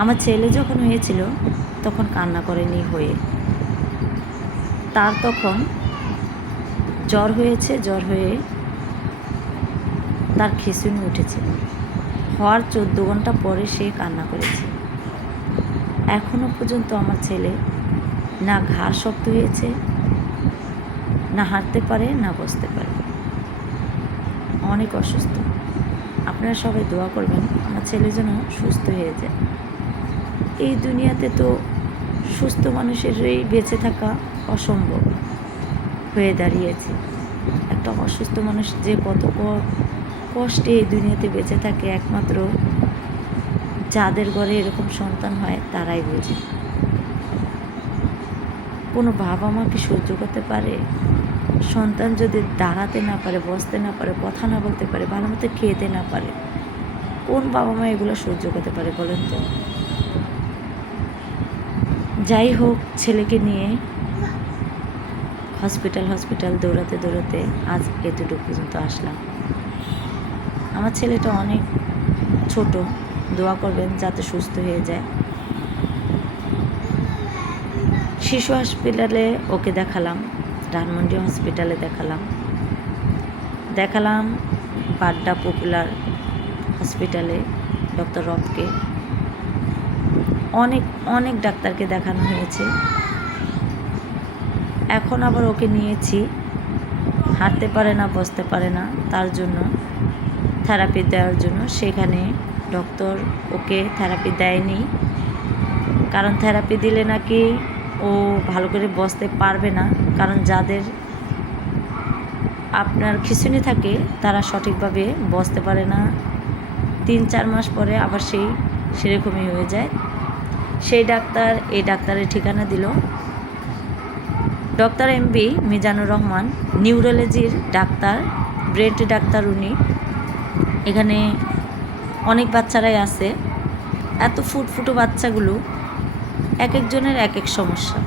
আমার ছেলে যখন হয়েছিল তখন কান্না করেনি হয়ে, তার তখন জ্বর হয়েছে, জ্বর হয়ে তার খিঁচুনি উঠেছে, হওয়ার 14 ঘন্টা পরে সে কান্না করেছে। এখনও পর্যন্ত আমার ছেলে না ঘাড় শক্ত হয়েছে, না হাঁটতে পারে, না বসতে পারে, অনেক অসুস্থ। আপনারা সবাই দোয়া করবেন আমার ছেলে যেন সুস্থ হয়ে যায়। এই দুনিয়াতে তো সুস্থ মানুষেরই বেঁচে থাকা অসম্ভব হয়ে দাঁড়িয়েছে। একটা অসুস্থ মানুষ যে কত কষ্টে এই দুনিয়াতে বেঁচে থাকে, একমাত্র যাদের ঘরে এরকম সন্তান হয় তারাই বোঝে। কোনো বাবা মা কি সহ্য করতে পারে? সন্তান যদি দাঁড়াতে না পারে, বসতে না পারে, কথা না বলতে পারে, ভালো মতো খেতে না পারে, কোন বাবা মা এগুলো সহ্য করতে পারে বলেন তো? যাই হোক, ছেলেকে নিয়ে হসপিটাল দৌড়াতে দৌড়াতে আজ এতটুকু পর্যন্ত আসলাম। আমার ছেলেটা অনেক ছোট, দোয়া করবেন যাতে সুস্থ হয়ে যায়। শিশু হসপিটালে ওকে দেখালাম, ধানমন্ডি হসপিটালে দেখালাম বাড্ডা পপুলার হসপিটালে ডক্টর রবকে, অনেক ডাক্তারকে দেখানো হয়েছে। এখন আবার ওকে নিয়েছি, হাঁটতে পারে না, বসতে পারে না, তার জন্য থেরাপি দেওয়ার জন্য। সেখানে ডক্টর ওকে থেরাপি দেয়নি, কারণ থেরাপি দিলে নাকি ও ভালো করে বসতে পারবে না। কারণ যাদের আপনার খিঁচুনি থাকে তারা সঠিকভাবে বসতে পারে না, 3-4 মাস পরে আবার সেরকমই হয়ে যায়। সেই ডাক্তার এই ডাক্তারের ঠিকানা দিল, ডক্টর এমবি মিজানুর রহমান, নিউরোলজির ডাক্তার, ব্রেন ডাক্তার উনি। এখানে অনেক বাচ্চারাই আছে, এত ফুটফুটো বাচ্চাগুলো, এক একজনের এক এক সমস্যা।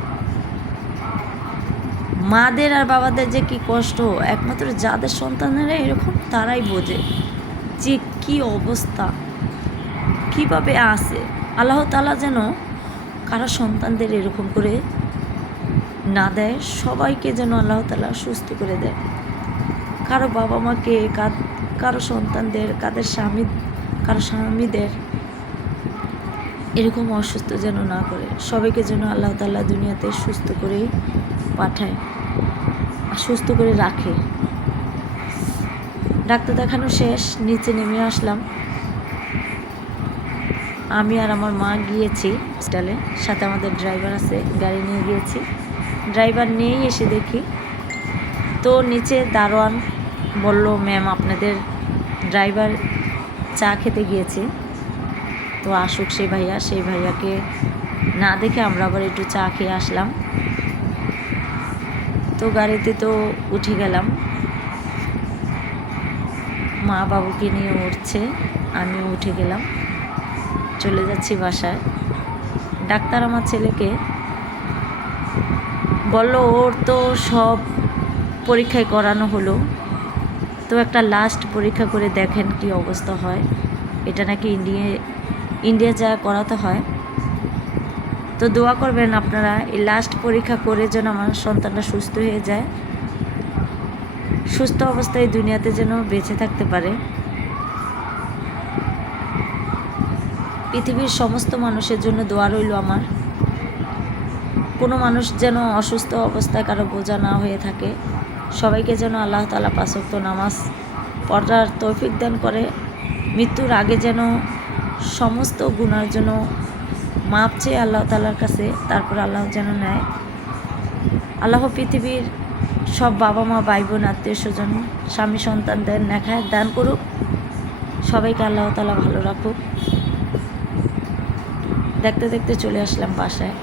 মাদের আর বাবাদের যে কি কষ্ট, একমাত্র যাদের সন্তানেরা এরকম তারাই বোঝে যে কি অবস্থা, কিভাবে আসে। আল্লাহ তাআলা যেন কারো সন্তানদের এরকম করে না দেয়, সবাইকে যেন আল্লাহ তাআলা সুস্থ করে দেয়। কারো বাবা মাকে, কারো সন্তানদের, কারো স্বামীদের এরকম অসুস্থ যেন না করে। সবাইকে যেন আল্লাহ তাআলা দুনিয়াতে সুস্থ করেই পাঠায় আর সুস্থ করে রাখে। ডাক্তার দেখানো শেষ, নিচে নেমে আসলাম। আমি আর আমার মা গিয়েছি হসপিটালে, সাথে আমাদের ড্রাইভার আছে, গাড়ি নিয়ে গিয়েছি। ড্রাইভার নিয়েই এসে দেখি তো নিচে দারোয়ান বলল, ম্যাম আপনাদের ড্রাইভার চা খেতে গিয়েছে, তো আসুক সেই ভাইয়াকে না দেখে আমরা আবার একটু চা খেয়ে আসলাম। তো গাড়িতে তো উঠে গেলাম, মা বাবুকে নিয়ে উঠছে, আমিও উঠে গেলাম, চলে যাচ্ছি বাসায়। ডাক্তার আমার ছেলেকে বলল ওর তো সব পরীক্ষায় করানো হলো, তো একটা লাস্ট পরীক্ষা করে দেখেন কি অবস্থা হয়। এটা নাকি ইন্ডিয়া যা করাতে হয়, তো দোয়া করবেন আপনারা এই লাস্ট পরীক্ষা করে যেন আমার সন্তানটা সুস্থ হয়ে যায়, সুস্থ অবস্থায় দুনিয়াতে যেন বেঁচে থাকতে পারে। পৃথিবীর সমস্ত মানুষের জন্য দোয়া রইল আমার। কোনো মানুষ যেন অসুস্থ অবস্থায় কারো বোঝা না হয়ে থাকে, সবাইকে যেন আল্লাহ তাআলা 5 ওয়াক্ত নামাজ পড়ার তৌফিক দান করে। মৃত্যুর আগে যেন সমস্ত গুনার জন্য মাপ চেয়ে আল্লাহ তাআলার কাছে, তারপর আল্লাহ যেন নেয়। আল্লাহ পৃথিবীর সব বাবা মা, ভাই বোন, আত্মীয় স্বজন, স্বামী সন্তানদের নেখায় দান করুক, সবাইকে আল্লাহ তাআলা ভালো রাখুক। দেখতে দেখতে চলে আসলাম বাসায়।